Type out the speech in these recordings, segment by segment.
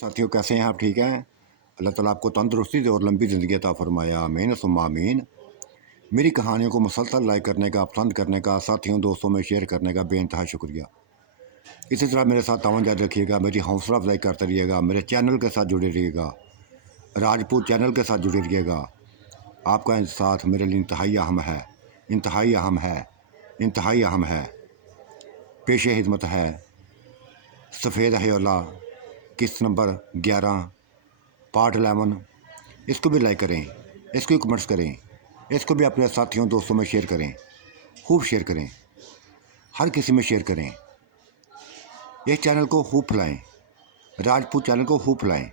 साथियों, कैसे हैं आप? ठीक हैं? अल्लाह ताला आपको तंदुरुस्ती दे और लंबी ज़िंदगी अता फरमाए, आमीन सुम्मा आमीन। मेरी कहानियों को मुसलसल लाइक करने का, पसंद करने का, साथियों दोस्तों में शेयर करने का बेइंतहा शुक्रिया। इसी तरह मेरे साथ तावन जारी रखिएगा, मेरी हौसला अफजाई करते रहिएगा, मेरे चैनल के साथ जुड़े रहिएगा, राजपूत चैनल के साथ जुड़े रहिएगा। आपका साथ मेरे लिए इंतहाई अहम है, इंतहाई अहम है, इंतहाई अहम है। पेश खिदमत है सफ़ेद हयोला, किस्त नंबर 11, पार्ट 11। इसको भी लाइक करें, इसको भी कमेंट्स करें, इसको भी अपने साथियों दोस्तों में शेयर करें, खूब शेयर करें, हर किसी में शेयर करें। इस चैनल को खूब फैलाएं, राजपूत चैनल को खूब फैलाएं।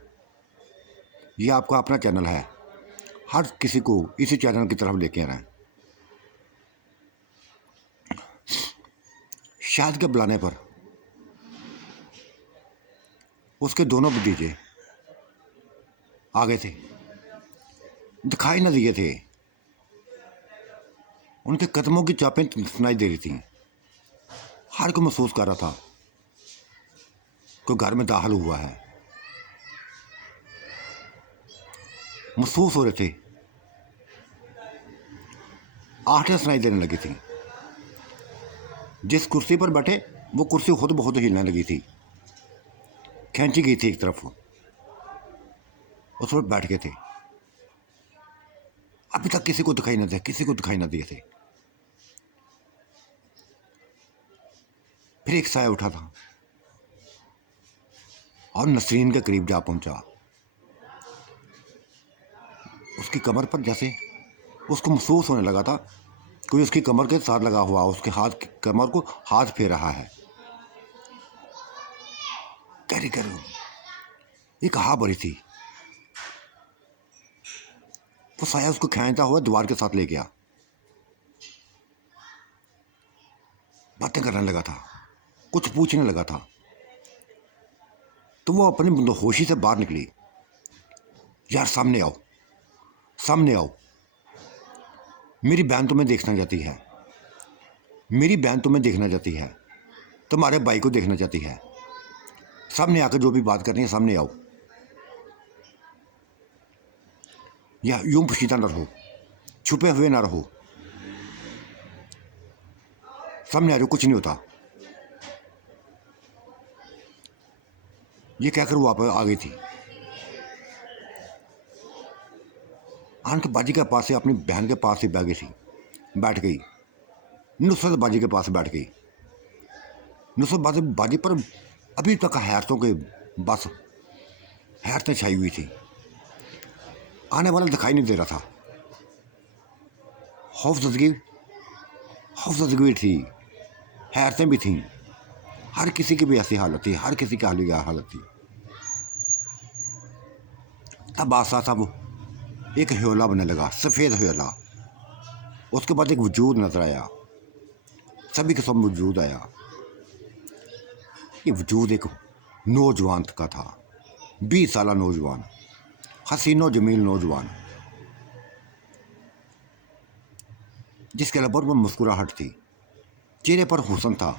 यह आपका अपना चैनल है, हर किसी को इसी चैनल की तरफ लेके आना है। शायद के बुलाने पर उसके दोनों भतीजे आ गए थे, दिखाई न दिए थे, उनके कदमों की चापें सुनाई दे रही थी। हर कोई महसूस कर रहा था कोई घर में दाखिल हुआ है, महसूस हो रहे थे। आहटें सुनाई देने लगी थी। जिस कुर्सी पर बैठे वो कुर्सी खुद बहुत हिलने लगी थी, खींची गई थी एक तरफ, उस पर बैठ गए थे। अभी तक किसी को दिखाई न दिया, किसी को दिखाई न दिए थे। फिर एक साया उठा था और नसरीन के करीब जा पहुंचा। उसकी कमर पर जैसे उसको महसूस होने लगा था कोई उसकी कमर के साथ लगा हुआ, उसके हाथ कमर को हाथ फेर रहा है। गहरी गहरी एक हा भरी थी। वो साया उसको खींचता हुआ दीवार के साथ ले गया, बातें करने लगा था, कुछ पूछने लगा था। तो वो अपनी होशी से बाहर निकली। यार सामने आओ, सामने आओ, मेरी बहन तुम्हें देखना चाहती है, मेरी बहन तुम्हें देखना चाहती है, तुम्हारे भाई को देखना चाहती है। सामने आकर जो भी बात करनी है सामने आओ। या यूं पोशीदा न रहो, छुपे हुए ना रहो, सामने आ जाओ, कुछ नहीं होता। ये कहकर वो आ गई थी। आन के बाजी के पास से अपनी बहन के पास ही बैठ गई। नुसरत बाजी के पास बैठ गई। नुसरत बाजी पर अभी तक हैरतों के बस हैरतें छाई हुई थी। आने वाला दिखाई नहीं दे रहा था। खौफजदगी भी थी, हैरतें भी थीं। हर किसी की भी ऐसी हालत थी, हर किसी की हालत थी। तब आसा था वो एक ह्योला बनने लगा, सफ़ेद ह्योला। उसके बाद एक वजूद नजर आया, सभी के सब वजूद आया। ये वजूद एक नौजवान का था, 20 साल नौजवान, हसीनो जमील नौजवान, जिसके लब पर मुस्कुराहट थी, चेहरे पर हुस्न था।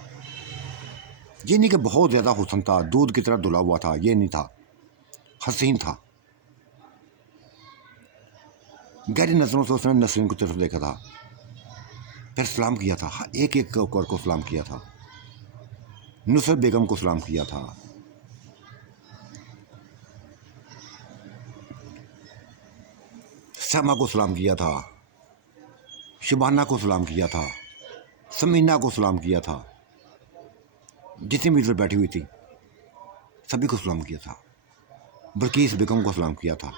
ये नहीं कि बहुत ज़्यादा हुस्न था, दूध की तरह धुला हुआ था, ये नहीं था, हसीन था। गहरी नजरों से उसने नसरीन की तरफ देखा था, फिर सलाम किया था, एक एक कर को सलाम किया था। नुसरत बेगम को सलाम किया था, समा को सलाम किया था, शबाना को सलाम किया था, समीना को सलाम किया था, जितनी भी इधर बैठी हुई थी सभी को सलाम किया था। बल्कीस बेगम को सलाम किया था।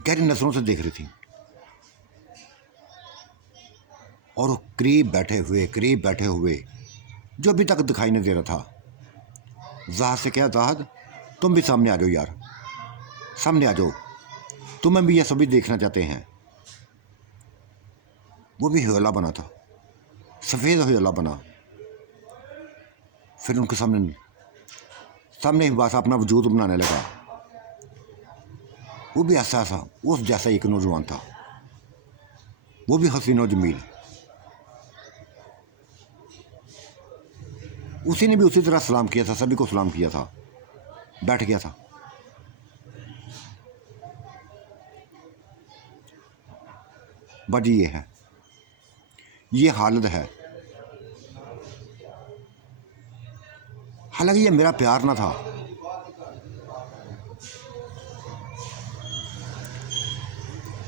गहरी नजरों से देख रही थी और वो करीब बैठे हुए जो अभी तक दिखाई नहीं दे रहा था, जाहद से क्या, जाहद तुम भी सामने आ जाओ यार, सामने आ जाओ, तुम्हें भी ये सभी देखना चाहते हैं। वो भी ह्योला बना था, सफ़ेद ह्योला बना। फिर उनके सामने ही बस अपना वजूद बनाने लगा। वो भी ऐसा उस जैसा एक नौजवान था, वो भी हसीनो जमील। उसी ने भी उसी तरह सलाम किया था, सभी को सलाम किया था, बैठ गया था। वजह ये है, ये हालत है। हालांकि ये मेरा प्यार ना था,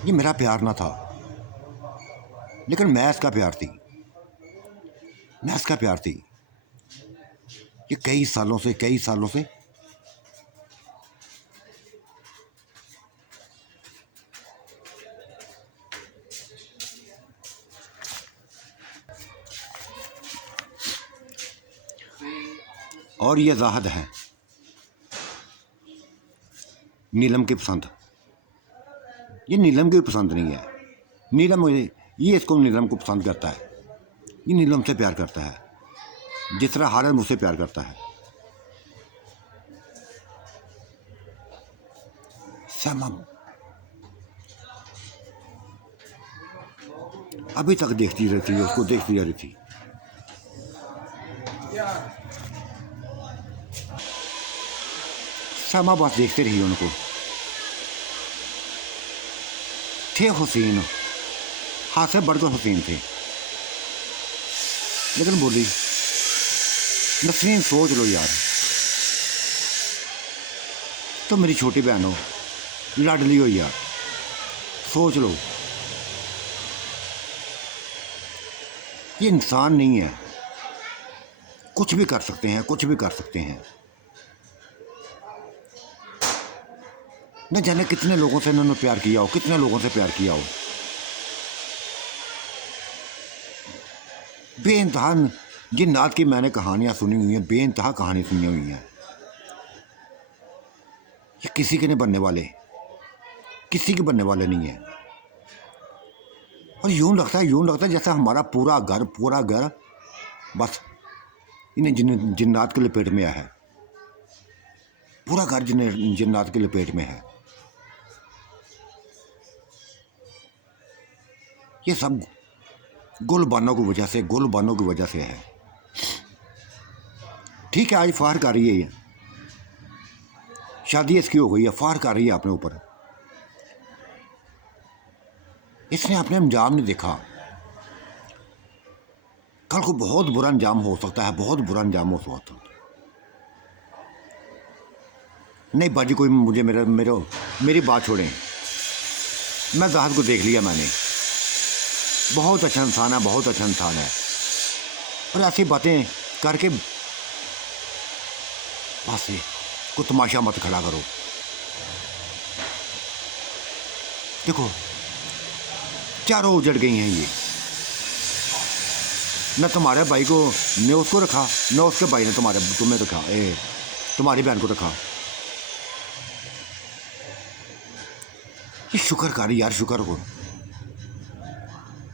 ये मेरा प्यार ना था, लेकिन मैं इसका प्यार थी, मैं इसका प्यार थी। ये कई सालों से और ये जाहिद है नीलम की पसंद। ये नीलम की पसंद नहीं है, नीलम ये इसको नीलम को पसंद करता है, ये नीलम से प्यार करता है जिस तरह हारिस मुझसे प्यार करता है। समा अभी तक देखती रहती है, उसको देखती रह रही थी। समा बस देखते रही उनको। थे हुसैन, हाथ से बढ़कर हुसैन थे, लेकिन बोली नसरीन सोच लो यार, तो मेरी छोटी बहन हो, लाडली हो यार, सोच लो। ये इंसान नहीं है, कुछ भी कर सकते हैं, कुछ भी कर सकते हैं। न जाने कितने लोगों से इन्होंने प्यार किया हो, कितने लोगों से प्यार किया हो। बेइंतहा जिन्नात की मैंने कहानियां सुनी हुई हैं, बेइंतहा कहानी सुनी हुई हैं। ये किसी के नहीं बनने वाले, किसी के बनने वाले नहीं है। और यूं लगता है जैसे हमारा पूरा घर बस इन्हें जिन्नात के लपेट में है, पूरा घर जिन्नात के लपेट में है। ये सब गुलबानों की वजह से है। ठीक है, आज फार कर रही है, ये शादी इसकी हो गई है, फार कर रही है अपने ऊपर। इसने अपने अंजाम नहीं देखा, कल को बहुत बुरा अंजाम हो सकता है, बहुत बुरा अंजाम हो सकता है। नहीं बाजी, कोई मुझे मेरी बात छोड़ें। मैं जाहिद को देख लिया मैंने, बहुत अच्छा इंसान है, बहुत अच्छा इंसान है। और ऐसी बातें करके बस को तमाशा मत खड़ा करो। देखो चारों उजड़ गई हैं ये। न तुम्हारे भाई को ने उसको रखा, न उसके भाई ने तुम्हें रखा, तुम्हारी बहन को रखा। ये शुक्र कर यार, शुक्र हो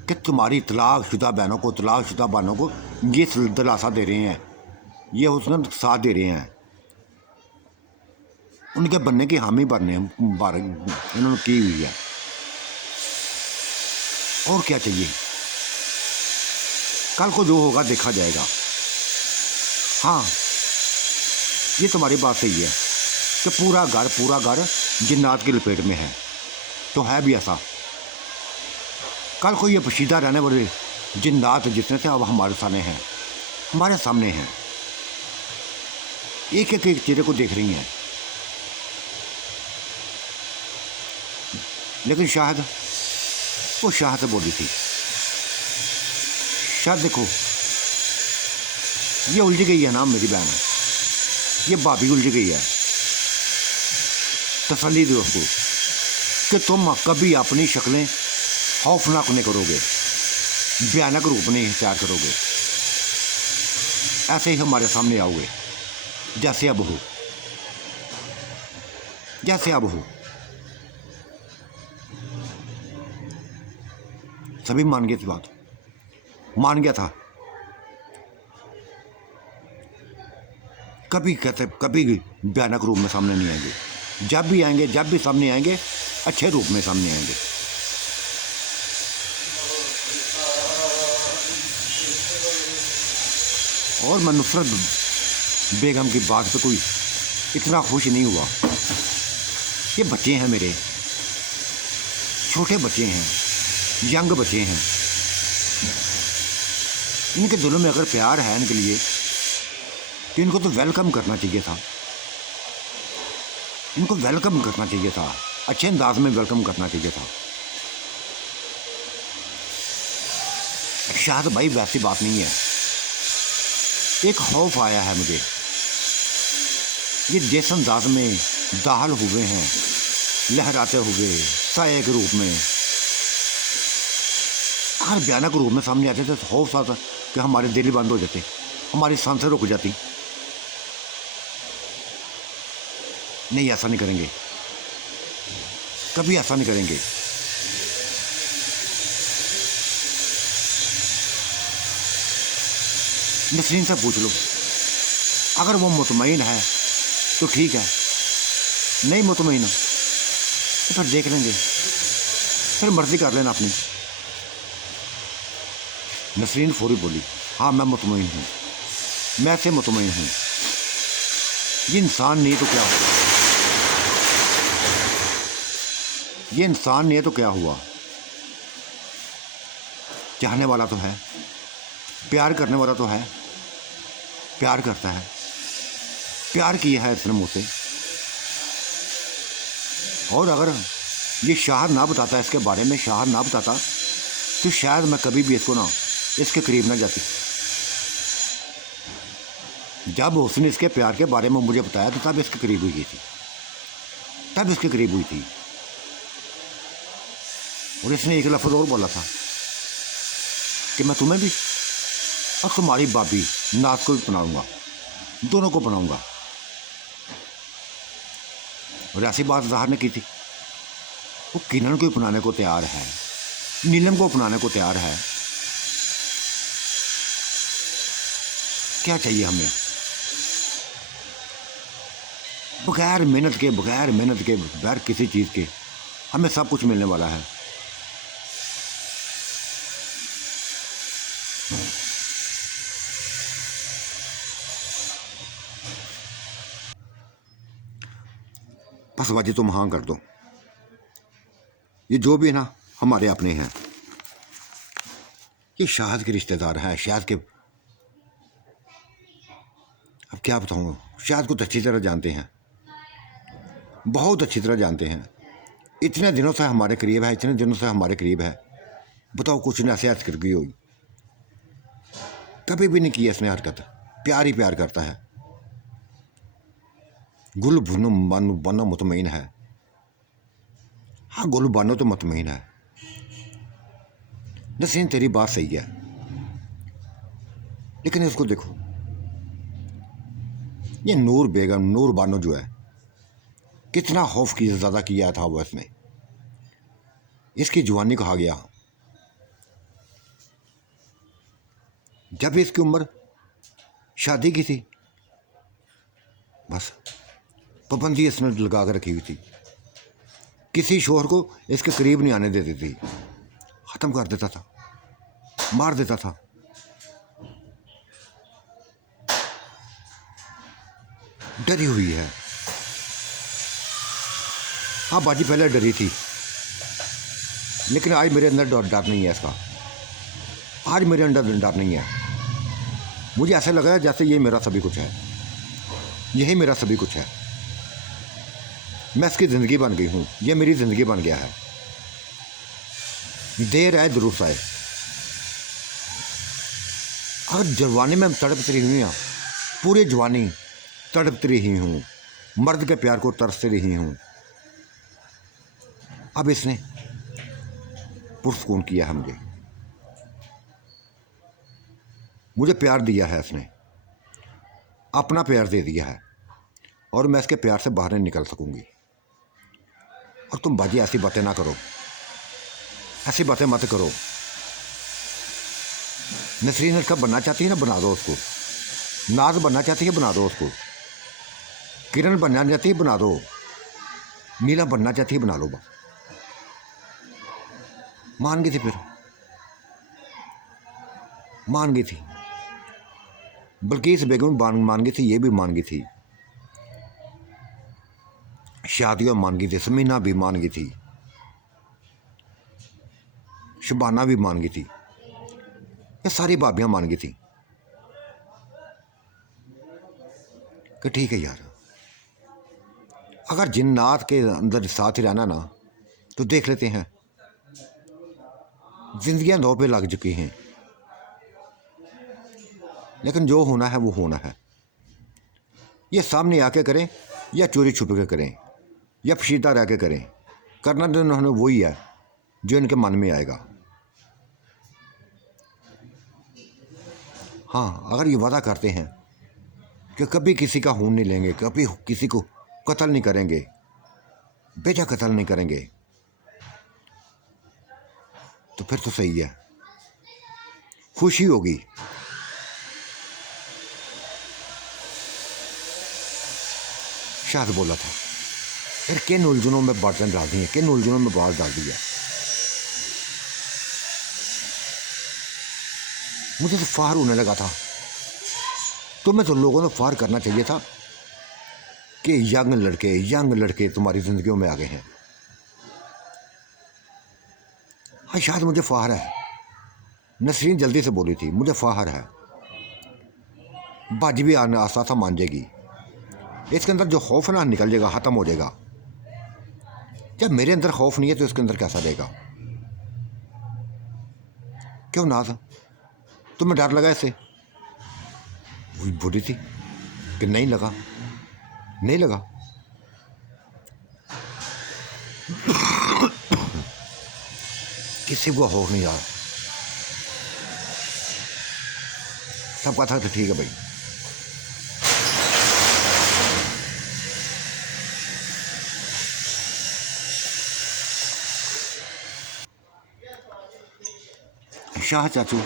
कि तुम्हारी तलाकशुदा बहनों को ये दिलासा दे रहे हैं, ये उसने साथ दे रहे हैं, उनके बनने की हामी इन्होंने की हुई है। और क्या चाहिए, कल को जो होगा देखा जाएगा। हाँ, ये तुम्हारी बात सही है कि पूरा घर जिन्नात की लपेट में है, तो है भी ऐसा। कल को ये पोशीदा रहने वाले जिन्नात जितने थे अब हमारे सामने हैं, एक चेहरे को देख रही हैं। लेकिन शायद वो शाह से बोली थी, शायद देखो ये उलझ गई है ना मेरी बहन, ये भाभी उलझ गई है। तसल्ली दो उसको कि तुम कभी अपनी शक्लें खौफनाक नहीं करोगे, भयानक रूप नहीं तैयार करोगे, ऐसे ही हमारे सामने आओगे जैसे अब हो, जैसे अब हो। सभी मान गए, इस बात मान गया था। कभी भयानक रूप में सामने नहीं आएंगे, जब भी सामने आएंगे अच्छे रूप में सामने आएंगे। और मैं नुसरत बेगम की बात पे कोई इतना खुश नहीं हुआ। ये बच्चे हैं मेरे, छोटे बच्चे हैं, यंग बच्चे हैं। इनके दिलों में अगर प्यार है इनके लिए तो इनको तो वेलकम करना चाहिए था, इनको वेलकम करना चाहिए था, अच्छे अंदाज में वेलकम करना चाहिए था। शायद भाई वैसी बात नहीं है। एक खौफ आया है मुझे, ये जिस अंदाज में दाहल हुए हैं, लहराते हुए साये के रूप में, हर भयानक रूप में सामने आते थे, खौफ आता कि हमारे दिल बंद हो जाते, हमारी सांसें रुक जाती। नहीं, ऐसा नहीं करेंगे, कभी ऐसा नहीं करेंगे। नसरीन से पूछ लो, अगर वो मुतमईन है तो ठीक है, नहीं मुतमईन तो फिर देख लेंगे, फिर मर्जी कर लेना अपनी। नसरीन फौरी बोली, हाँ मैं मुतमईन हूँ, मैं से मुतमईन हूँ। ये इंसान नहीं तो क्या हुआ, ये इंसान नहीं तो क्या हुआ, चाहने वाला तो है, प्यार करने वाला तो है, प्यार करता है, प्यार किया है इसने मुझसे। और अगर ये शाहर ना बताता, इसके बारे में शाहर ना बताता, तो शायद मैं कभी भी इसको ना इसके करीब ना जाती। जब उसने इसके प्यार के बारे में मुझे बताया तो तब इसके करीब हुई थी, तब इसके करीब हुई थी। और इसने एक लफ्ज़ और बोला था कि मैं तुम्हें भी और तुम्हारी भाभी नाज को भी अपनाऊंगा, दोनों को अपनाऊंगा। और ऐसी बात ज़ाहिर ने की थी। वो किरण को अपनाने को तैयार है, नीलम को अपनाने को तैयार है। क्या चाहिए हमें? बगैर मेहनत के, बगैर किसी चीज़ के हमें सब कुछ मिलने वाला है। बस बाजी तुम हाँ कर दो, ये जो भी है ना हमारे अपने हैं। ये शाहद के रिश्तेदार हैं, शाहद के, अब क्या बताऊँ, शाहद को तो अच्छी तरह जानते हैं, बहुत अच्छी तरह जानते हैं। इतने दिनों से हमारे करीब है, इतने दिनों से हमारे करीब है। बताओ कुछ ने ऐसे हरकत की होगी? कभी भी नहीं की इसने हरकत। प्यार ही प्यार करता है। गुल भुनो बानो बनो मुतमईन है। हाँ, गुल बानो तो मुतमईन है। नसीन तेरी बात सही है, लेकिन इसको देखो, ये नूर बेगम, नूर बानो जो है, कितना खौफ की ज़्यादा किया था वो इसने। इसकी जवानी कहा गया, जब इसकी उम्र शादी की थी, बस पाबंदी इसने लगा कर रखी हुई थी। किसी शोहर को इसके करीब नहीं आने देती थी, ख़त्म कर देता था, मार देता था। डरी हुई है। हाँ बाजी पहले डरी थी, लेकिन आज मेरे अंदर डर नहीं है इसका। आज मेरे अंदर डर नहीं है। मुझे ऐसा लगा है जैसे ये मेरा सभी कुछ है, यही मेरा सभी कुछ है। मैं इसकी ज़िंदगी बन गई हूँ, ये मेरी ज़िंदगी बन गया है। देर आए दुरुस्त आए। अगर जवानी में तड़पती रही हूँ, पूरी जवानी तड़पती रही हूँ, मर्द के प्यार को तरसती रही हूँ। अब इसने पुरस्कून किया है मुझे प्यार दिया है इसने, अपना प्यार दे दिया है, और मैं इसके प्यार से बाहर नहीं निकल सकूंगी। और तुम बाजी ऐसी बातें ना करो, ऐसी बातें मत करो। नसरीन इसका बनना चाहती है ना, बना दो उसको। नाज बनना चाहती है, बना दो उसको। किरण बनना चाहती है, बना दो। नीला बनना चाहती है, बना लो। बस मान गई थी, फिर मान गई थी। बल्किस बेगम मान गई थी, ये भी मान गई थी, शादिया मान गई थी, समीना भी मान गई थी, शबाना भी मान गई थी, ये सारी भाभियाँ मान गई थी कि ठीक है यार, अगर जिन्नात के अंदर साथ ही रहना ना तो देख लेते हैं, जिंदगियां दो पे लग चुकी हैं, लेकिन जो होना है वो होना है। ये सामने आके करें या चोरी छुप के करें या पशीदा रह के करें, करना तो उन्होंने वही है जो इनके मन में आएगा। हाँ, अगर ये वादा करते हैं कि कभी किसी का खून नहीं लेंगे, कभी किसी को कत्ल नहीं करेंगे, बेटा कत्ल नहीं करेंगे, तो फिर तो सही है, खुशी होगी। शायद बोला था फिर किन उलझनों में बर्तन डाल दिए, किन उलझनों में बाल डाल दिया। मुझे तो फार होने लगा था, तुम्हें तो लोगों ने फार करना चाहिए था कि यंग लड़के तुम्हारी जिंदगियों में आ गए हैं। हाँ, शायद मुझे फार है, नसरीन जल्दी से बोली थी, मुझे फार है, बाजी भी आने आस्ता था मान जाएगी, इसके अंदर जो खौफ ना निकल जाएगा, ख़त्म हो जाएगा। जब मेरे अंदर खौफ नहीं है तो इसके अंदर कैसा रहेगा? क्यों नाज, तुम्हें डर लगा इससे? वही बोली थी कि नहीं लगा, नहीं लगा। किसी को खौफ नहीं यार, सबका था तो ठीक है भाई। शाह चाचू,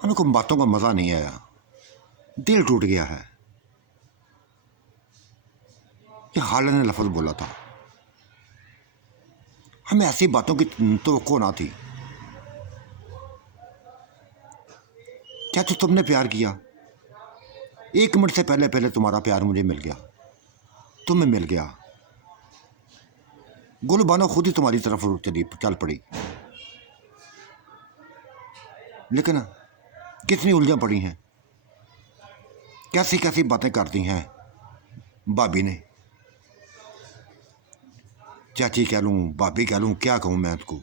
उनको बातों का मज़ा नहीं आया, दिल टूट गया है। ये खाला ने लफ्ज़ बोला था, हमें ऐसी बातों की तवक्को ना थी। चाचू, तुमने प्यार किया, 1 मिनट से पहले पहले तुम्हारा प्यार मुझे मिल गया, तुम्हें मिल गया, गुलबानो खुद ही तुम्हारी तरफ चल पड़ी। लेकिन कितनी उलझन पड़ी हैं, कैसी कैसी बातें करती हैं भाभी ने, चाची कह लूँ, भाभी कह लूँ, क्या कहूँ मैं उसको?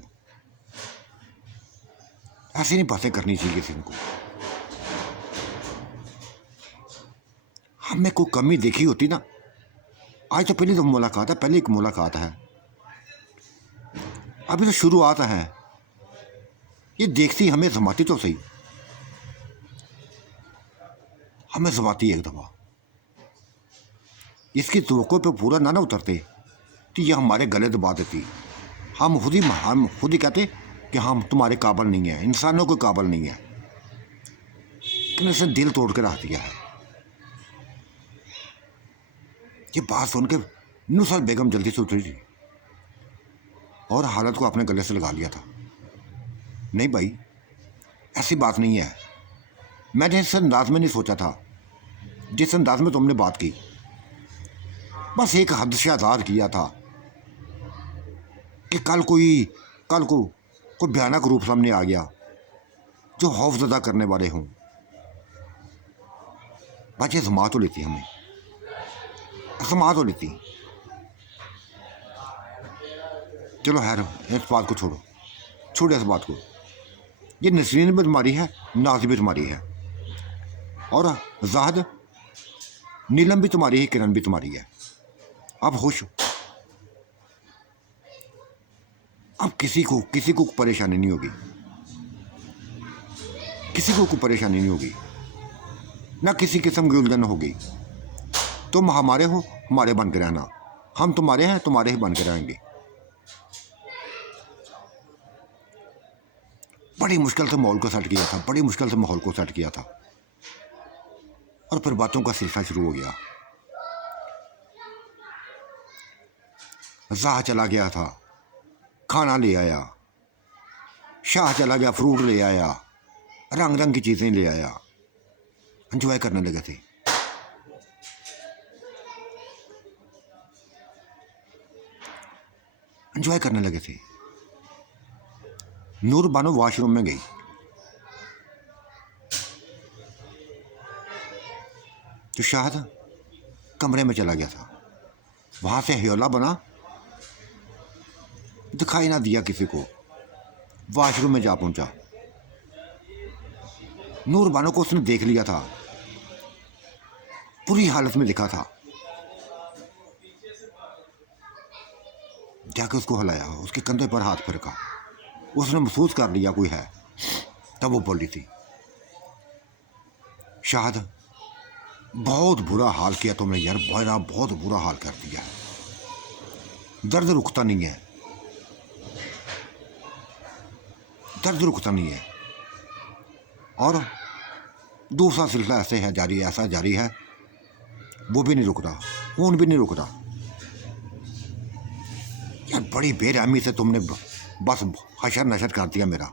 ऐसी नहीं बातें करनी चाहिए किसी को। हमें कोई कमी देखी होती ना, आज तो पहली तो मुलाकात है, पहली एक मुलाकात है, अभी तो शुरुआत है, ये देखती हमें जमाती तो सही, हमें जमाती एक दफ़ा, इसकी तवक्को पे पूरा ना उतरते तो ये हमारे गले दबा देती। हम खुद ही कहते कि हम तुम्हारे काबिल नहीं हैं, इंसानों के काबिल नहीं है, लेकिन इसने दिल तोड़ के रख दिया है। ये बात सुन के नुसरत बेगम जल्दी से उतरी थी और हालत को अपने गले से लगा लिया था। नहीं भाई, ऐसी बात नहीं है, मैंने इस अंदाज में नहीं सोचा था जिस अंदाज में तुमने बात की, बस एक हद से आज़ाद किया था कि कल को कोई भयानक रूप सामने आ गया जो खौफजदा करने वाले हों। बच्चे समा तो लेती, हमें समा तो लेती। चलो खैर, इस बात को छोड़ो इस बात को। ये नसरीन भी तुम्हारी है, नाज भी तुम्हारी है, और जाहद नीलम भी तुम्हारी है, किरण भी तुम्हारी है। अब खुश, अब किसी को परेशानी नहीं होगी, किसी को कोई परेशानी नहीं होगी, ना किसी किस्म की उलझन होगी। तुम हमारे हो, हमारे बन के रहना, हम तुम्हारे हैं, तुम्हारे ही बन के रहेंगे। बड़ी मुश्किल से माहौल को सेट किया था, बड़ी मुश्किल से माहौल को सेट किया था, और फिर बातों का सिलसिला शुरू हो गया। शाह चला गया था, खाना ले आया, शाह चला गया, फ्रूट ले आया, रंग रंग की चीज़ें ले आया, एंजॉय करने लगे थे। एंजॉय करने लगे थे। नूर बानो वॉशरूम में गई। तो शाहद कमरे में चला गया था। वहां से हयोला बना, दिखाई ना दिया किसी को। वॉशरूम में जा पहुंचा। नूर बानो को उसने देख लिया था, बुरी हालत में दिखा था। जाके उसको हिलाया, उसके कंधे पर हाथ फेरका। उसने महसूस कर लिया कोई है। तब वो बोली थी, शाहद बहुत बुरा हाल किया तुमने यार, बड़ा बहुत बुरा हाल कर दिया। दर्द रुकता नहीं है, दर्द रुकता नहीं है। और दूसरा सिलसिला ऐसे है जारी है, ऐसा जारी है, वो भी नहीं रुक रहा, खून भी नहीं रुक रहा। यार बड़ी बेरहमी से तुमने बस हशर नशर कर दिया मेरा।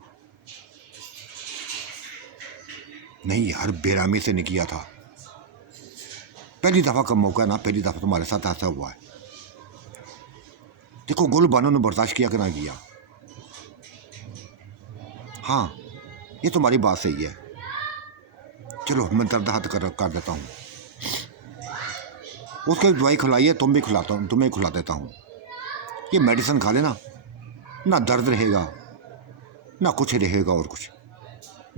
नहीं यार, बेरहमी से नहीं किया था। पहली दफ़ा का मौका ना, पहली दफ़ा तुम्हारे साथ ऐसा हुआ है। देखो गुल बानो ने बर्दाश्त किया कि ना किया। हाँ, ये तुम्हारी बात सही है। चलो मैं दर्द हाथ कर देता हूँ। उसको दवाई खिलाई है, तुम भी खिलाता हूँ, तुम्हें खिला देता हूँ। ये मेडिसिन खा लेना, ना दर्द रहेगा ना कुछ रहेगा, और कुछ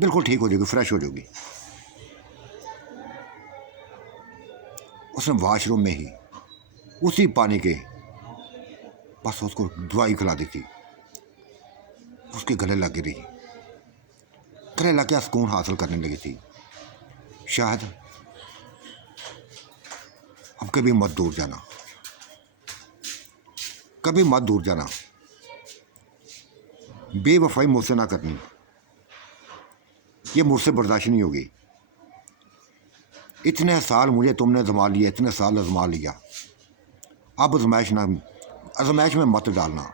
बिल्कुल ठीक हो जाएगी, फ्रेश हो जाएगी। उसने वॉशरूम में ही उसी पानी के बस उसको दवाई खिला दी थी। उसके गले लग रही, गले लग के सुकून हासिल करने लगी थी। शायद अब कभी मत दूर जाना, कभी मत दूर जाना। बेवफाई मुझसे ना करनी, ये मुझसे बर्दाश्त नहीं होगी। इतने साल मुझे तुमने आजमा लिया, इतने साल आजमा लिया। अब आजमाइश में मत डालना।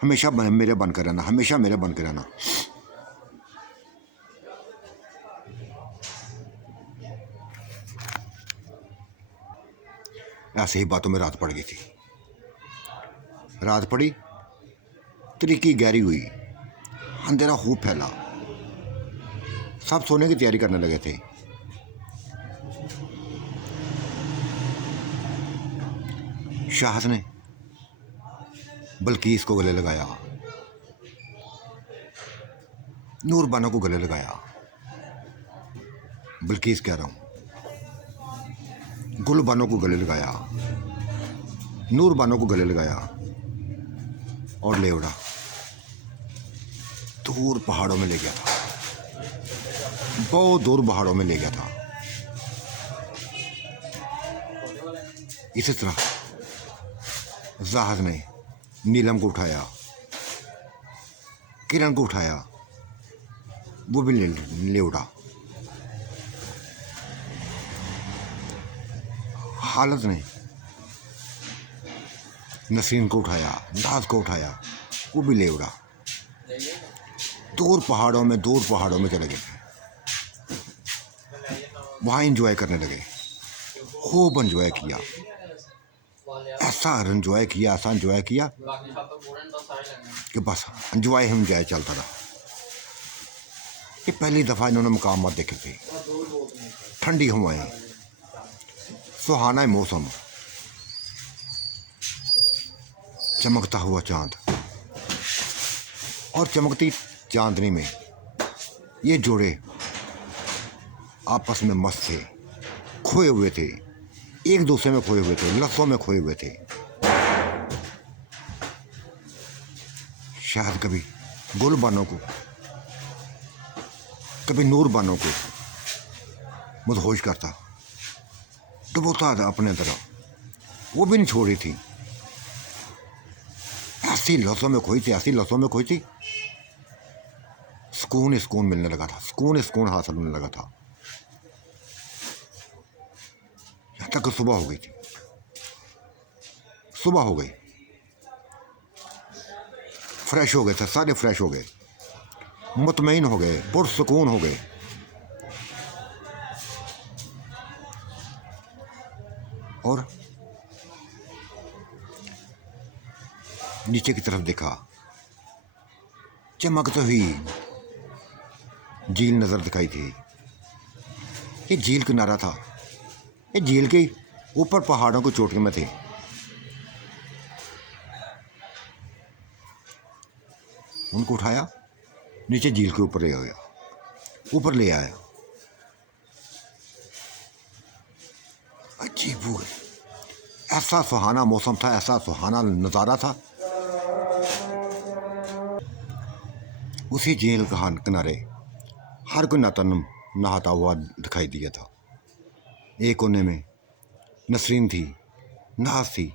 हमेशा मेरे बन कर रहना, हमेशा मेरे बन कर रहना। ऐसे ही बातों में रात पड़ गई थी। रात पड़ी, तरीकी गहरी हुई, अंधेरा खूब फैला। सब सोने की तैयारी करने लगे थे। शाहद ने बल्कीस को गले लगाया, नूर बानो को गले लगाया। बल्कीस कह रहा हूं, गुल बानो को गले लगाया, नूर बानो को गले लगाया और ले उड़ा। दूर पहाड़ों में ले गया था, बहुत दूर पहाड़ों में ले गया था। इसी तरह जाहद ने नीलम को उठाया, किरण को उठाया, वो भी ले उड़ा। हालत ने नसीम को उठाया, नाज को उठाया, वो भी ले उड़ा। दूर पहाड़ों में चले गए। वहाँ एंजॉय करने लगे, खूब एंजॉय किया। ऐसा एंजॉय किया, ऐसा एंजॉय किया कि बस एंजॉय चलता रहा। ये पहली दफ़ा इन्होंने मकामात देखे थे। ठंडी हवाएं, सुहाना मौसम, चमकता हुआ चांद, और चमकती चांदनी में ये जोड़े आपस में मस्त थे, खोए हुए थे, एक दूसरे में खोए हुए थे, लफ्ज़ों में खोए हुए थे। शायद कभी गुल बानो को, कभी नूर बानो को मदहोश करता, डुबोता था अपने तरफ। वो भी नहीं छोड़ रही थी। ऐसी लफ्ज़ों में खोई थी, ऐसी लफ्ज़ों में खोई थी। सुकून मिलने लगा था, सुकून हासिल होने लगा था। यहाँ तक सुबह हो गई थी, सुबह हो गई। फ्रेश हो गए थे, सारे फ्रेश हो गए। मुतमईन हो गए, पुरसकून हो गए। और नीचे की तरफ देखा, चमकती हुई झील नजर दिखाई थी। ये झील किनारा था, ये झील के ऊपर पहाड़ों की चोटियों में थे। उनको उठाया, नीचे झील के ऊपर ले आया, ऊपर ले आया। अजीब, ऐसा सुहाना मौसम था, ऐसा सुहाना नज़ारा था। उसी झील के किनारे हर कोई नहाता हुआ दिखाई दिया था। एक कोने में नसरीन थी, नाज थी।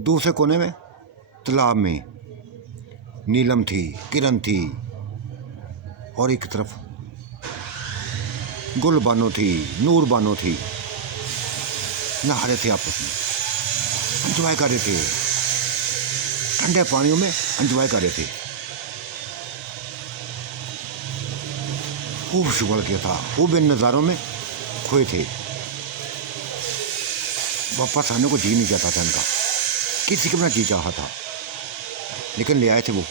दूसरे कोने में तालाब में नीलम थी, किरण थी। और एक तरफ गुल बानो थी, नूर बानो थी। नहा रहे थे आपस में, एंजॉय कर रहे थे, ठंडे पानियों में एंजॉय कर रहे थे। खूब शुगल किया था, खूब इन नज़ारों में खोए थे। वापस आने को जी नहीं चाहता था इनका, किसी को ना जी चाहा था, लेकिन ले आए थे, वो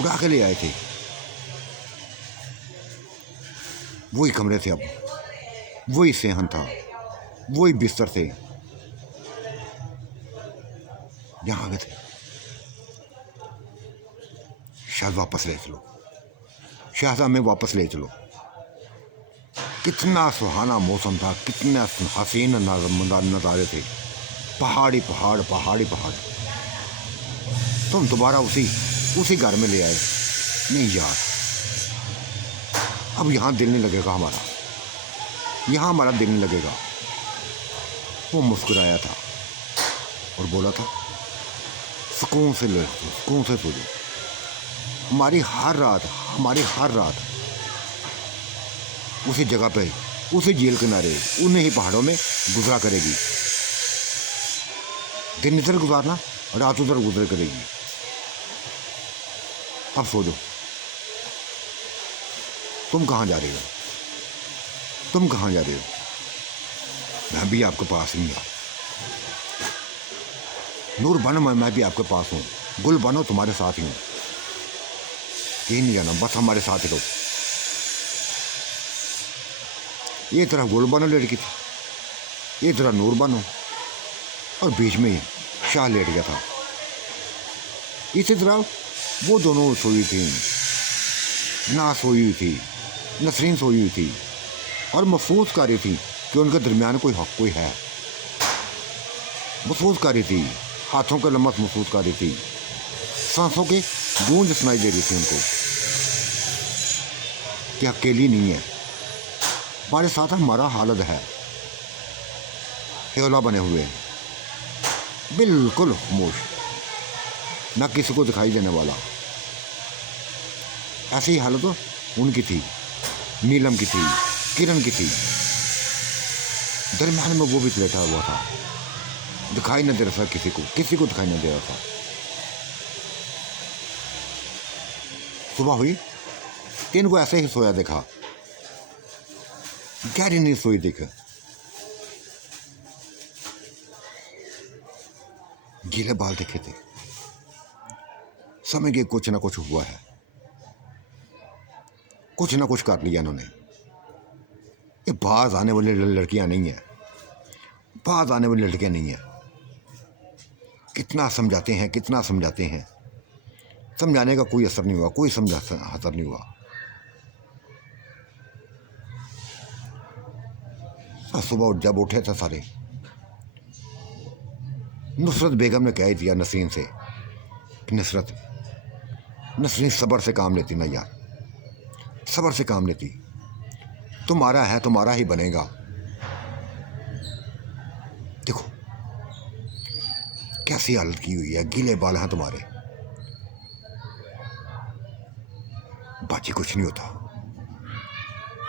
उड़ा के ले आए थे। वही कमरे थे, अब वही सेहन था, वही बिस्तर थे। यहाँ आ गए थे। शायद वापस ले चलो, शायद हमें वापस ले चलो। कितना सुहाना मौसम था, कितना हसीन नज़ारे थे। पहाड़ी पहाड़, पहाड़ी पहाड़। तुम दोबारा उसी घर में ले आए। नहीं यार, अब यहाँ दिल नहीं लगेगा हमारा, यहाँ हमारा दिल नहीं लगेगा। वो मुस्कुराया था और बोला था, सुकून से लो, सुकून से सो जाओ। हमारी हर रात उसी जगह पे, उसी झील किनारे, उन्हीं ही पहाड़ों में गुजरा करेगी। दिन इधर गुजारना, रात उधर गुजर करेगी। अब सो जाओ। तुम कहाँ जा रहे हो? तुम कहाँ जा रहे हो? मैं भी आपके पास ही हूँ। नूर बनो, मैं भी आपके पास हूँ। गुल बनो, तुम्हारे साथ ही हूँ। कहीं नहीं जाना, बस हमारे साथ ही रहो। ये तरह गुल बनो लड़की थी, ये तरह नूर बनो, और बीच में शाह लेट गया था। इसी तरह वो दोनों सोई थी, ना सोई हुई थी, नसरीन सोई हुई थी, और महसूस कर रही थी कि उनके दरमियान कोई है। महसूस कर रही थी, हाथों के लम्स महसूस कर रही थी, सांसों की गूंज सुनाई दे रही थी उनको कि अकेली नहीं है, हमारे साथ हमारा हालत है। हेला बने हुए, बिल्कुल खामोश, ना किसी को दिखाई देने वाला। ऐसी हालत उनकी थी, नीलम की थी, किरण की थी। दरम्यान में वो भी लेटा हुआ था, दिखाई न दे रहा था किसी को दिखाई न दे रहा था। सुबह हुई, तीन को ऐसे ही सोया देखा, गहरी नींद सोई देखा। गीले बाल देखे थे, समझ गए कुछ ना कुछ हुआ है, कुछ ना कुछ कर लिया इन्होंने। ये बाज आने वाली लड़कियां नहीं है, बाज आने वाली लड़कियां नहीं है। कितना समझाते हैं, कितना समझाते हैं, समझाने का कोई असर नहीं हुआ, कोई असर नहीं हुआ। सुबह जब उठे थे सारे, नुसरत बेगम ने कह दिया नसरीन से कि नसरीन सब्र से काम लेती ना यार, सब्र से काम लेती। तुम्हारा है, तुम्हारा ही बनेगा। देखो कैसी हालत की हुई है, गीले बाल हैं तुम्हारे। बाकी कुछ नहीं होता,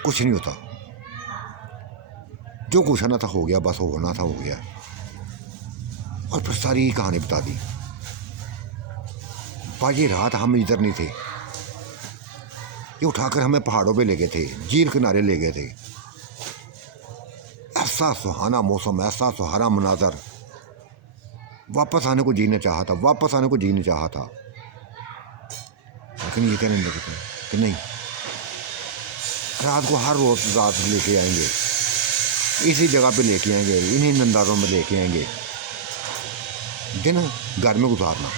कुछ नहीं होता। जो कुछ होना था हो गया, बस होना था हो गया। और फिर सारी कहानी बता दी। बाकी रात हम इधर नहीं थे, ये उठाकर हमें पहाड़ों पे ले गए थे, झील किनारे ले गए थे। ऐसा सुहाना मौसम, ऐसा सुहाना मनाजर। वापस आने को जीना चाहा था, वापस आने को जीना चाहा था, लेकिन ये कहने लगे थे कि नहीं, रात को हर रोज रात लेके आएंगे, इसी जगह पे लेके आएंगे, इन्हीं अंदाजों में लेके आएंगे, दिन घर में गुजारना।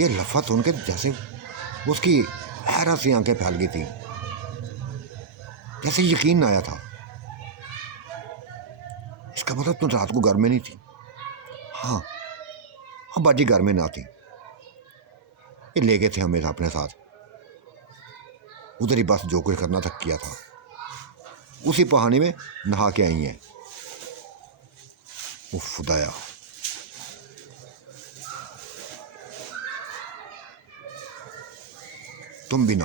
ये लफ्ज़ सुन के जैसे उसकी हैरत सी आंखें फैल गई थी, जैसे यकीन आया था। इसका मतलब तुम रात को घर में नहीं थी? हाँ हाँ बाजी घर में ना थी। ये ले गए थे हमें अपने साथ, उधर ही बस जो कुछ करना था किया था, उसी पहाड़ी में नहा के आई हैं। उफ खुदाया, तुम भी ना।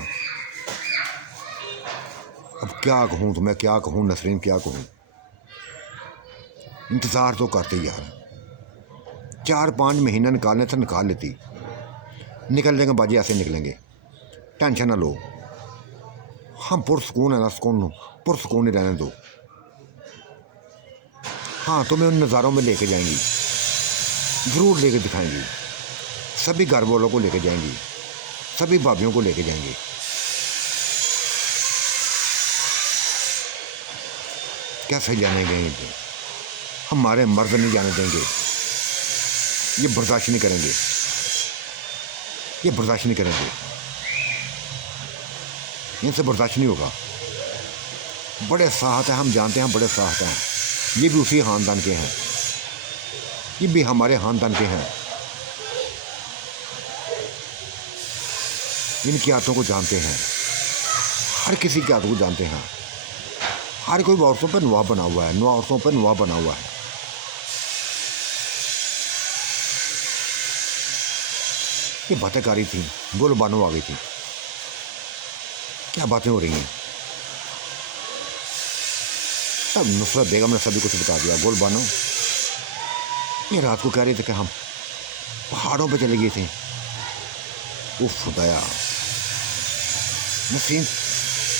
अब क्या कहूँ तुम्हें, क्या कहूँ नसरीन, क्या कहूँ। इंतज़ार तो करते यार, 4-5 महीना निकालने से निकाल लेती। निकल देंगे बाजी, ऐसे निकलेंगे, टेंशन ना लो। हम पुरसकून है ना, सुकून पुरसकून ही रहने दो। हाँ तुम्हें उन नज़ारों में लेके जाएंगी, ज़रूर लेके दिखाएंगी। सभी घर वालों को लेके जाएंगी, सभी भाभीयों को लेके जाएंगे। कैसे जाने गए थे, हमारे मर्द नहीं जाने देंगे, ये बर्दाश्त नहीं करेंगे, ये बर्दाश्त नहीं करेंगे, इनसे बर्दाश्त नहीं होगा। बड़े साहत हैं, हम जानते हैं, बड़े साहत हैं। ये भी उसी ख़ानदान के हैं, ये भी हमारे ख़ानदान के हैं। इनकी आदतों को जानते हैं, हर किसी की आदतों को जानते हैं। हर कोई औरतों पर नवाब बना हुआ है, औरतों पर नवाब बना हुआ है। ये बातें कर रही थी, गोल बानो आ गई थी। क्या बातें हो रही हैं? तब नुसरत बेगम ने सभी कुछ बता दिया। गोल बानो ये रात को कह रहे थे कि हम पहाड़ों पे चले गए थे। उफ खुदाया, नसीम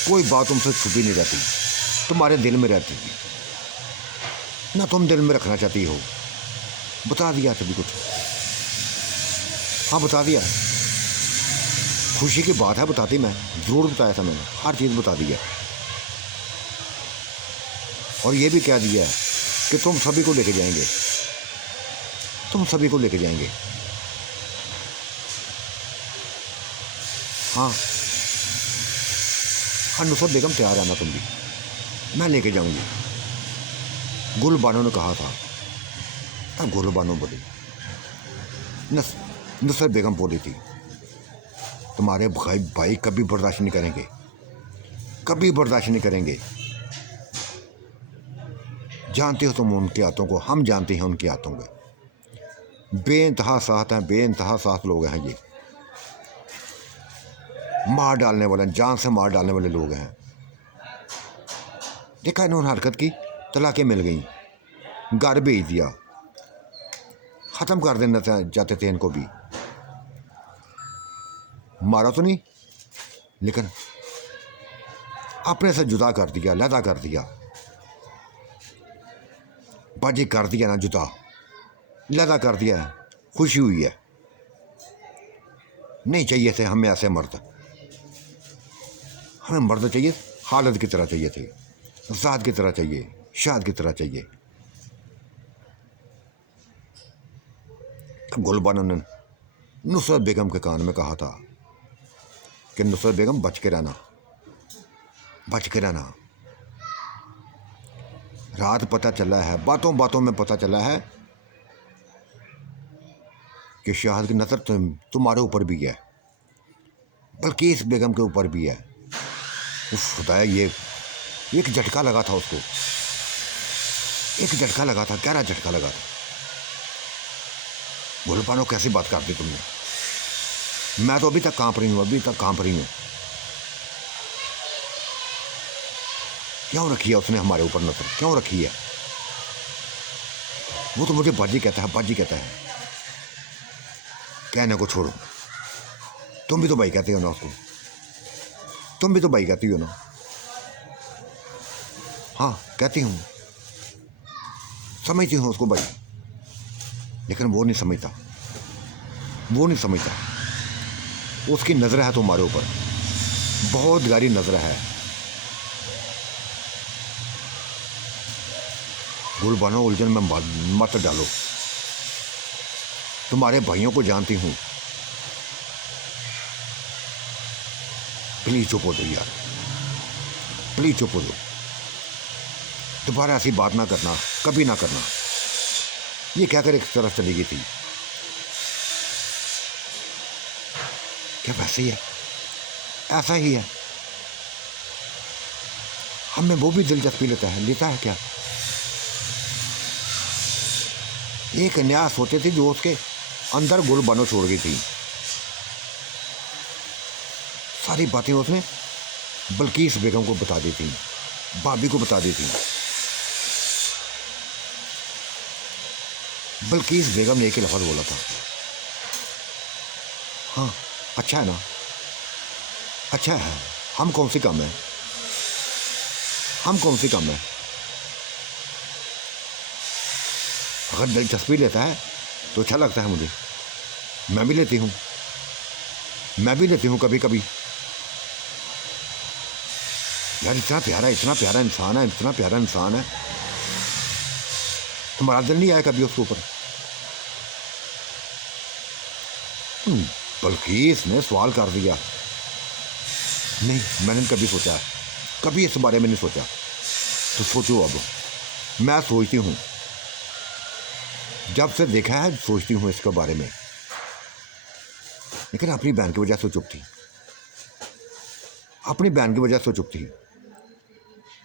कोई बात तुमसे छुपी नहीं रहती, तुम्हारे दिल में रहती थी ना, तुम दिल में रखना चाहती हो। बता दिया सभी कुछ, हाँ बता दिया। खुशी की बात है, बताती मैं ज़रूर बताया था, मैंने हर चीज़ बता दिया। और ये भी कह दिया कि तुम सभी को लेके जाएंगे, तुम सभी को लेके जाएंगे। हाँ हाँ नुसरत बेगम तैयार है ना, तुम भी, मैं लेके जाऊंगी। गुल बानो ने कहा था। तब गुल बानो बोली, नुसरत बेगम बोली थी, तुम्हारे भाई कभी बर्दाश्त नहीं करेंगे, कभी बर्दाश्त नहीं करेंगे। जानते हो तुम उनके हाथों को, हम जानते हैं उनके हाथों को। बेइंतहा साथ हैं, बेइंतहा साथ लोग हैं। ये मार डालने वाले, जान से मार डालने वाले लोग हैं। देखा इन्होंने हरकत की, तलाक़ें मिल गई, घर भेज दिया, ख़त्म कर देना चाहते थे इनको भी। मारा तो नहीं, लेकिन अपने से जुदा कर दिया, लहदा कर दिया। बाजी कर दिया ना, जुदा लहदा कर दिया। खुशी हुई है। नहीं चाहिए थे हमें ऐसे मर्द, हमें मर्द चाहिए खालिद की तरह चाहिए थे, ज़ाद की तरह चाहिए, शाद की तरह चाहिए। गुलबानो ने नुसरत बेगम के कान में कहा था कि नुसरत बेगम बच के रहना, बच के रहना। रात पता चला है, बातों बातों में पता चला है कि शाहद की नज़र तुम्हारे ऊपर भी है, बल्कि इस बेगम के ऊपर भी है। उफ खुदाया, ये एक झटका लगा था उसको, एक झटका लगा था, गहरा झटका लगा था। गुलबानो कैसी बात कर दी तुमने? मैं तो अभी तक कांप रही हूँ, अभी तक कांप रही हूँ। क्यों रखी है उसने हमारे ऊपर नजर, क्यों रखी है? वो तो मुझे बाजी कहता है, बाजी कहता है। कहने को छोड़ो, तुम भी तो भाई कहते हो ना उसको, तुम भी तो भाई कहती हो ना। हाँ कहती हूँ, समझती हूँ उसको भाई, लेकिन वो नहीं समझता, वो नहीं समझता। उसकी नज़र है तुम्हारे ऊपर, बहुत गहरी नज़र है। गुल बनो उलझन में मत डालो। तुम्हारे भाइयों को जानती हूँ, प्लीज चुप हो जाओ यार, प्लीज चुप हो जाओ। दोबारा ऐसी बात ना करना, कभी ना करना। ये कहकर एक तरफ चली गई थी। क्या वैसे ही है, ऐसा ही है। हमें वो भी दिलचस्पी लेता है क्या? एक न्यास सोचे थी जो उसके अंदर गुल बनो छोड़ गई थी। सारी बातें उसने बल्कीस बेगम को बता दी थी, भाभी को बता दी थी। बल्कीस बेगम ने एक ही लफ्ज़ बोला था, हाँ अच्छा है ना, अच्छा है, हम कौन सी कम है, हम कौन सी कम है। अगर दिलचस्पी लेता है तो अच्छा लगता है मुझे, मैं भी लेती हूँ, मैं भी लेती हूँ कभी कभी। यार इतना प्यारा इंसान है, इतना प्यारा इंसान है। तुम्हारा दिल नहीं आया कभी उसके ऊपर? बल्कि इसने सवाल कर दिया। नहीं, मैंने कभी सोचा, कभी इस बारे में नहीं सोचा। तो सोचो अब। मैं सोचती हूँ, जब से देखा है सोचती हूँ इसके बारे में, लेकिन अपनी बहन की वजह से चुप थी, अपनी बहन की वजह से चुप थी।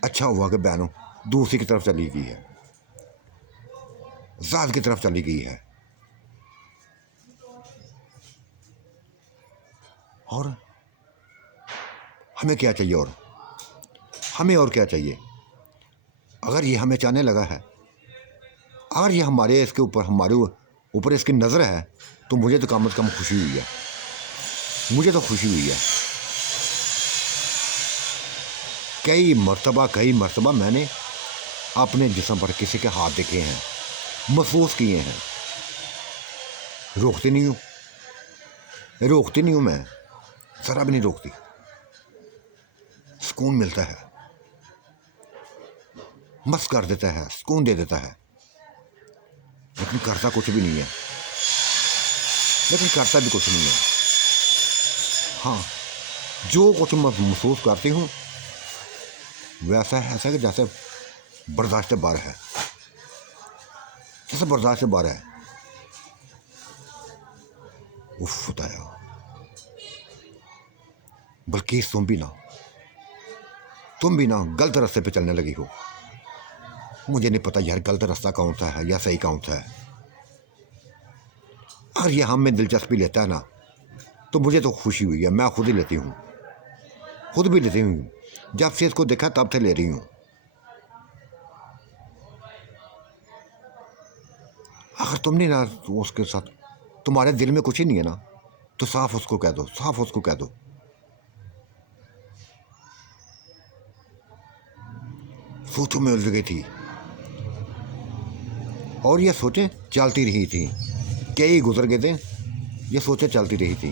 अच्छा हुआ कि बहनों दूसरी की तरफ चली गई है, ज़ाद की तरफ चली गई है। और हमें क्या चाहिए? और हमें और क्या चाहिए? अगर ये हमें चाहने लगा है, अगर ये हमारे इसके ऊपर, हमारे ऊपर इसकी नज़र है, तो मुझे तो कम से कम खुशी हुई है, मुझे तो खुशी हुई है। कई मरतबा मैंने अपने जिस्म पर किसी के हाथ देखे हैं, महसूस किए हैं। रोकती नहीं हूँ, रोकती नहीं हूँ, मैं ज़रा भी नहीं रोकती। सुकून मिलता है, मस्त कर देता है, सुकून दे देता है, लेकिन करता कुछ भी नहीं है, लेकिन करता भी कुछ नहीं है। हाँ, जो कुछ मैं महसूस करती हूँ वैसा है, ऐसा कि जैसे बर्दाश्त से बाहर है, जैसे बर्दाश्त से बाहर है। उफ बताया। बल्कि तुम भी ना गलत रास्ते पे चलने लगी हो। मुझे नहीं पता यार गलत रास्ता कौन सा है या सही कौन सा है। अगर ये हम में दिलचस्पी लेता है ना, तो मुझे तो खुशी हुई है, मैं खुद ही लेती हूँ, खुद भी लेती हूँ। जब से इसको देखा तब से ले रही हूँ। अगर तुमने ना तो उसके साथ, तुम्हारे दिल में कुछ ही नहीं है ना, तो साफ उसको कह दो, साफ उसको कह दो। सोचों में उलझ गई थी, और ये सोचें चलती रही थी। कई गुजर गए थे, ये सोचें चलती रही थी।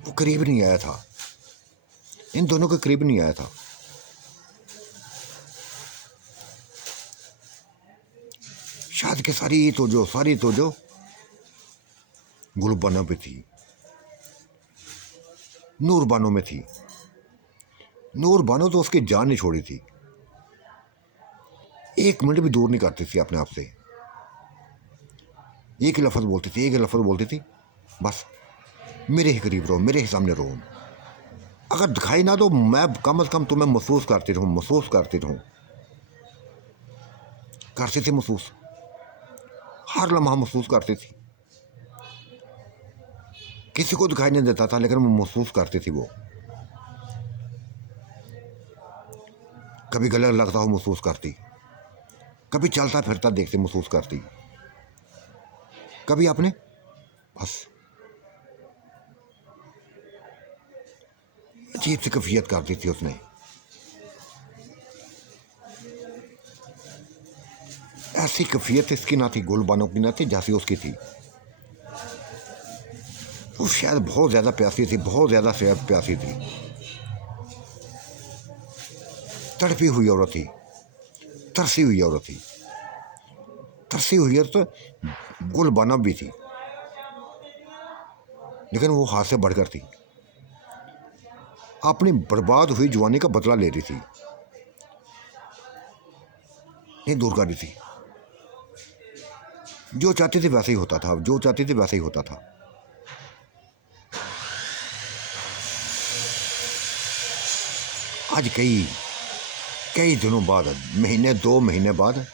वो करीब नहीं आया था, इन दोनों के करीब नहीं आया था। शादी की सारी तोजो गुलबानों पे थी, नूरबानों में थी। नूरबानो तो उसकी जान नहीं छोड़ी थी, एक मिनट भी दूर नहीं करती थी अपने आप से। एक ही लफ्ज़ बोलती थी, बस मेरे ही करीब रहो, मेरे ही सामने रहो। अगर दिखाई ना दो, मैं कम से कम तुम्हें महसूस करती रहूँ। करती थी महसूस, हर लम्हा महसूस करती थी। किसी को दिखाई नहीं देता था, लेकिन वो महसूस करती थी। वो कभी गले लगता हो महसूस करती, कभी चलता फिरता देखते महसूस करती, कभी अपने बस अजीब सी कैफियत कर दी थी उसने। ऐसी कैफियत इसकी ना थी, गुलबानो की ना थी जैसी उसकी थी। वो शायद बहुत ज़्यादा प्यासी थी, बहुत ज़्यादा प्यासी थी, तड़पी हुई औरत थी, तरसी हुई औरत थी, तरसी हुई औरत गुलबाना भी थी, लेकिन वो हाथ से बढ़कर थी। अपनी बर्बाद हुई जवानी का बदला ले रही थी, नहीं दूर कर रही थी। जो चाहती थी वैसे ही होता था, जो चाहती थी वैसे ही होता था। आज कई कई दिनों बाद, महीने 2 महीने बाद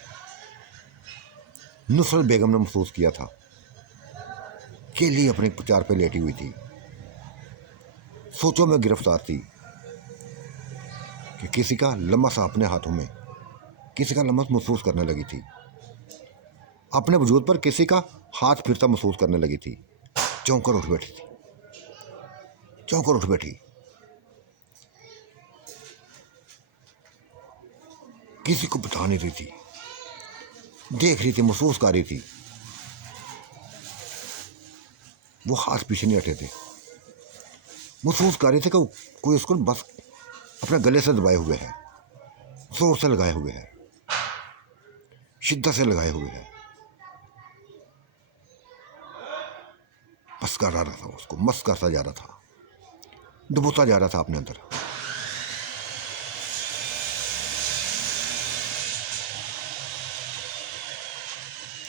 नुसरत बेगम ने महसूस किया था कि ली अपने चार पे लेटी हुई थी, सोचों में गिरफ्तार थी कि किसी का लम्हा अपने हाथों में, किसी का लम्हा महसूस करने लगी थी, अपने वजूद पर किसी का हाथ फिरता महसूस करने लगी थी। चौंक कर उठ बैठी थी, चौंक कर उठ बैठी। किसी को बता नहीं रही थी, देख रही थी, महसूस कर रही थी। वो हाथ पीछे नहीं हटे थे, महसूस कर रहे थे कि कोई उसको बस अपने गले से दबाए हुए है, जोर से लगाए हुए है, शिद्दत से लगाए हुए है। मस्त कर रहा था उसको, मस्त करता जा रहा था, डुबोता जा रहा था अपने अंदर।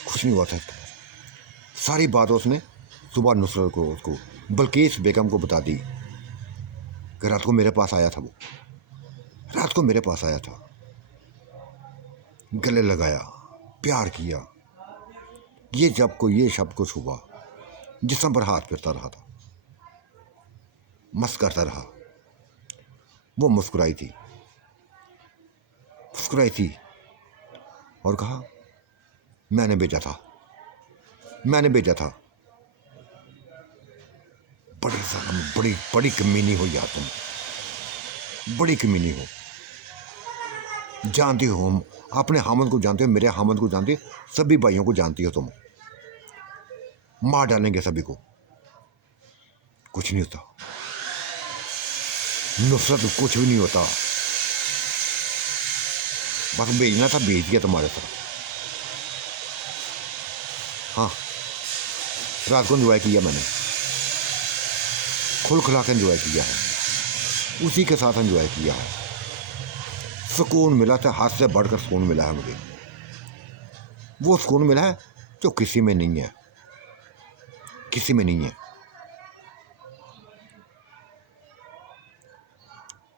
कुछ नहीं हुआ था। सारी बात उसने सुबह नुसरत को, उसको बल्किस बेगम को बता दी कि रात को मेरे पास आया था, वो रात को मेरे पास आया था, गले लगाया, प्यार किया, ये शब्द को छुआ, जिस्म पर हाथ फिरता रहा था, मस्त करता रहा। वो मुस्कुराई थी, मुस्कुराई थी और कहा मैंने भेजा था, मैंने भेजा था। बड़ी बड़ी कमीनी हो यार तुम, बड़ी कमीनी हो। जानती हो, हम अपने हामद को जानते हो, मेरे हामद को जानते हो, सभी भाइयों को जानती हो तुम। मार डालेंगे सभी को, कुछ नहीं होता नुसरत, कुछ भी नहीं होता। बस भेजना था, भेज दिया तुम्हारे तरफ। हाँ, रात को एंजॉय किया मैंने, खुल खुला के एंजॉय किया है, उसी के साथ एंजॉय किया है। सुकून मिला था, हाथ से बढ़कर सुकून मिला है मुझे। वो सुकून मिला है जो किसी में नहीं है, किसी में नहीं है।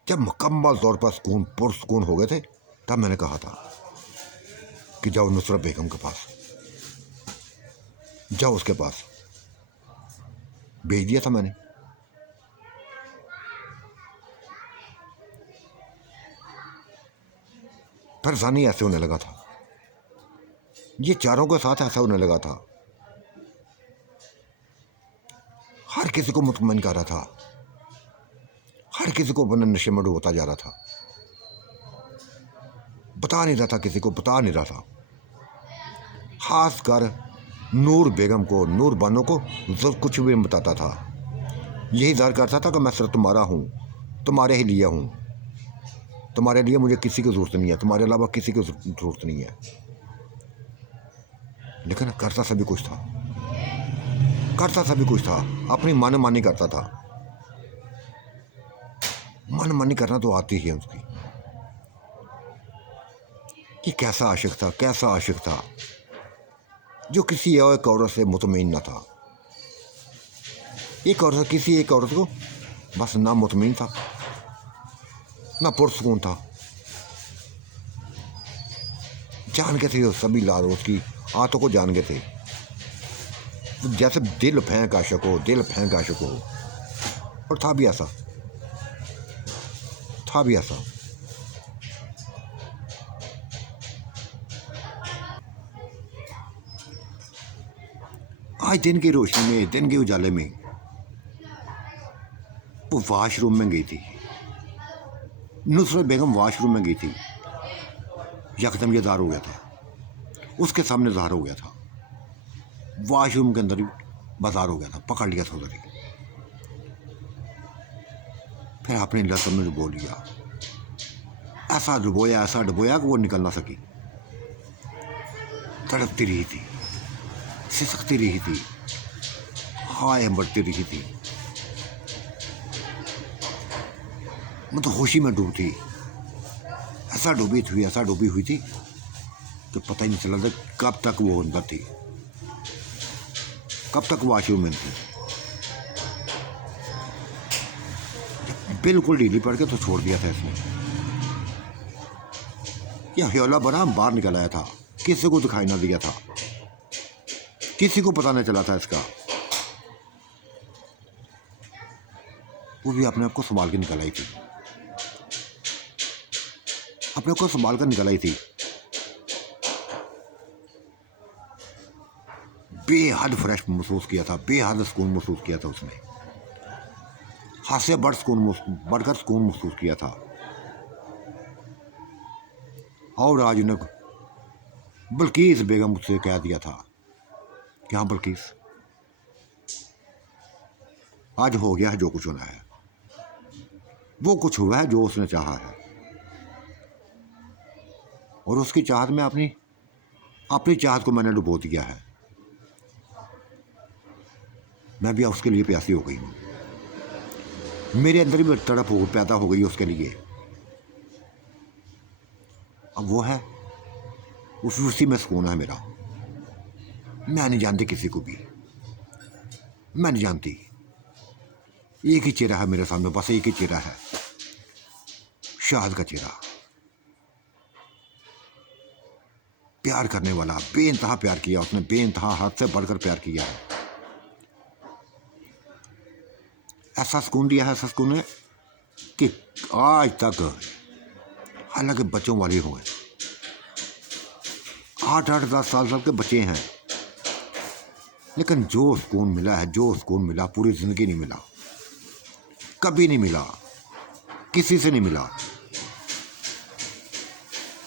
जब मुकम्मल तौर पर सुकून, पुरसुकून हो गए थे, तब मैंने कहा था कि जाओ नुसरत बेगम के पास, जाओ उसके पास। भेज दिया था मैंने। परेशानी ऐसे होने लगा था, ये चारों के साथ ऐसा होने लगा था। हर किसी को मुतमईन कर रहा था, हर किसी को अपने नशे में डूबता जा रहा था, बता नहीं रहा था, किसी को बता नहीं रहा था। खास कर नूर बेगम को, नूर बानो को कुछ भी नहीं बताता था। यही ज़ाहिर करता था कि मैं सिर्फ तुम्हारा हूँ, तुम्हारे ही लिए हूँ, तुम्हारे लिए मुझे किसी की ज़रूरत नहीं है, तुम्हारे अलावा किसी की ज़रूरत नहीं है। लेकिन करता सभी कुछ था, करता सभी कुछ था, अपनी मनमानी करता था। मनमानी करना तो आती ही है उसकी। कि कैसा आशिक था, कैसा आशिक था जो किसी एक औरत से मुतमईन न था। एक औरत, किसी एक औरत को बस ना मुतमईन था, ना पुरसुकून था। जान के थे सभी लाल, उसकी आंतों को जान के थे, जैसे दिल फेंक आशिक हो, दिल फेंक आशिक हो। और था भी ऐसा, था भी ऐसा। आज दिन की रोशनी में, दिन के उजाले में वो वॉशरूम में गई थी। नुसरत बेगम वॉशरूम में गई थी, यकदम ये ज़ाहिर हो गया था, उसके सामने ज़ाहिर हो गया था, वॉशरूम के अंदर ही बाजार हो गया था, पकड़ लिया था उधर ही। फिर आपने लहसुन में डुबो लिया, ऐसा डुबोया कि वो निकल ना सकी, तड़पती रही थी, सिसकती रही थी, हाय बढ़ती रही थी, मतलब होशी में डूबती, ऐसा डूबी हुई थी कि पता ही नहीं चला था कब तक वो अंदर थी, कब तक वॉशरूम में थी। बिल्कुल ढीली पड़ के तो छोड़ दिया था इसने, यह हौला बना बाहर निकल आया था, किसी को दिखाई ना दिया था, किसी को पता नहीं चला था इसका। वो भी अपने आप को संभाल के निकल आई थी, अपने को संभाल कर निकल आई थी। बेहद फ्रेश महसूस किया था, बेहद सुकून महसूस किया था उसने, हाथ से बढ़कर सुकून महसूस किया था। और आज उन्हें बल्कीस बेगम से कह दिया था कि हाँ बल्कीस, आज हो गया है जो कुछ होना है, वो कुछ हुआ है जो उसने चाहा है, और उसकी चाहत में अपनी चाहत को मैंने डुबो दिया है। मैं भी उसके लिए प्यासी हो गई हूँ, मेरे अंदर भी तड़प पैदा हो गई उसके लिए। अब वो है, उसी में सुकून है मेरा। मैं नहीं जानती किसी को भी, मैं नहीं जानती, एक ही चेहरा है मेरे सामने, बस एक ही चेहरा है, शाहद का चेहरा, प्यार करने वाला, बेइंतहा प्यार किया उसने, बेइंतहा हद से बढ़कर प्यार किया है। ऐसा सुकून दिया है, ऐसा सुकून है कि आज तक, हालांकि बच्चों वाले हो गए, 8-8 10 साल के बच्चे हैं, लेकिन जो सुकून मिला पूरी जिंदगी नहीं मिला, कभी नहीं मिला, किसी से नहीं मिला।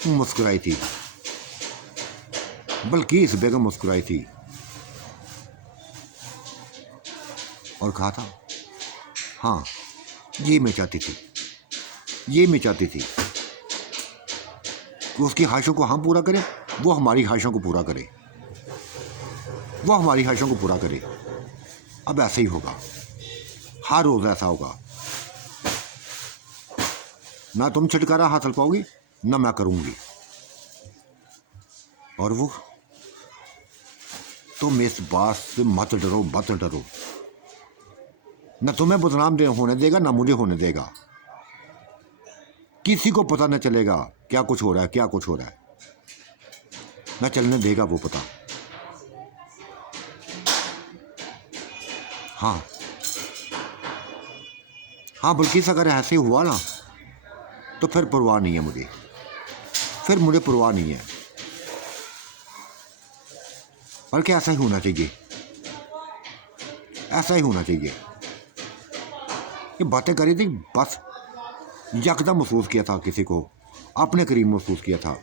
मुस्कुराई थी बल्कीस बेगम, मुस्कुराई थी और कहा था हाँ ये मैं चाहती थी कि उसकी ख्वाहिशों को हम पूरा करें, वो हमारी ख्वाहिशों को पूरा करे, अब ऐसे ही होगा, हर रोज ऐसा होगा, ना तुम छुटकारा हासिल पाओगी ना मैं करूंगी। और वो तुम इस बात से मत डरो, न तुम्हें बदनाम होने देगा ना मुझे होने देगा, किसी को पता न चलेगा क्या कुछ हो रहा है, न चलने देगा वो पता। हाँ बल्कि अगर ऐसे हुआ ना तो फिर परवाह नहीं है मुझे, परवाह नहीं है, बल्कि ऐसा ही होना चाहिए। ये बातें करी थी, बस यकदम महसूस किया था, किसी को अपने करीब महसूस किया था,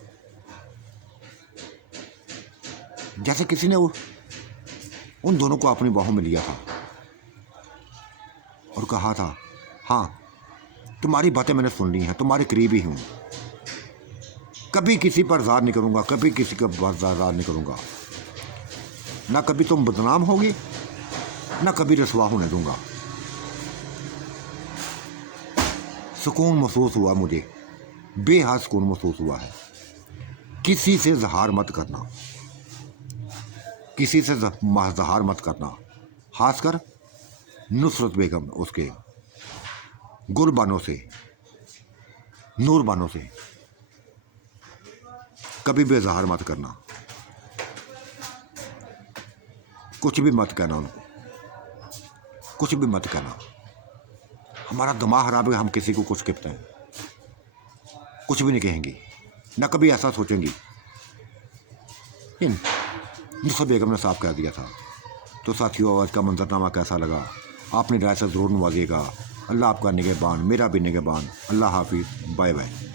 जैसे किसी ने उन दोनों को अपनी बाहों में लिया था और कहा था हाँ तुम्हारी बातें मैंने सुन ली हैं, तुम्हारे करीब ही हूँ, कभी किसी पर ज़ार नहीं करूँगा, कभी किसी का ज़ार नहीं करूँगा, ना कभी तुम बदनाम होगी ना कभी रसवा होने दूंगा। सुकून महसूस हुआ मुझे, बेहद सुकून महसूस हुआ है। किसी से ज़हार मत करना, खासकर नुसरत बेगम, उसके गुलबानों से, नूरबानों से कभी भी इजहार मत करना, कुछ भी मत कहना उनको, कुछ भी मत कहना। हमारा दिमाग खराब है, हम किसी को कुछ कहते हैं, कुछ भी नहीं कहेंगी, ना कभी ऐसा सोचेंगी। नुसरत बेगम ने साफ कह दिया था। तो साथियों, आज का मंजरनामा कैसा लगा? आपने राय से ज़रूर नवाजिएगा। अल्लाह आपका निगहबान, मेरा भी निगहबान। अल्लाह हाफिज़, बाय बाय।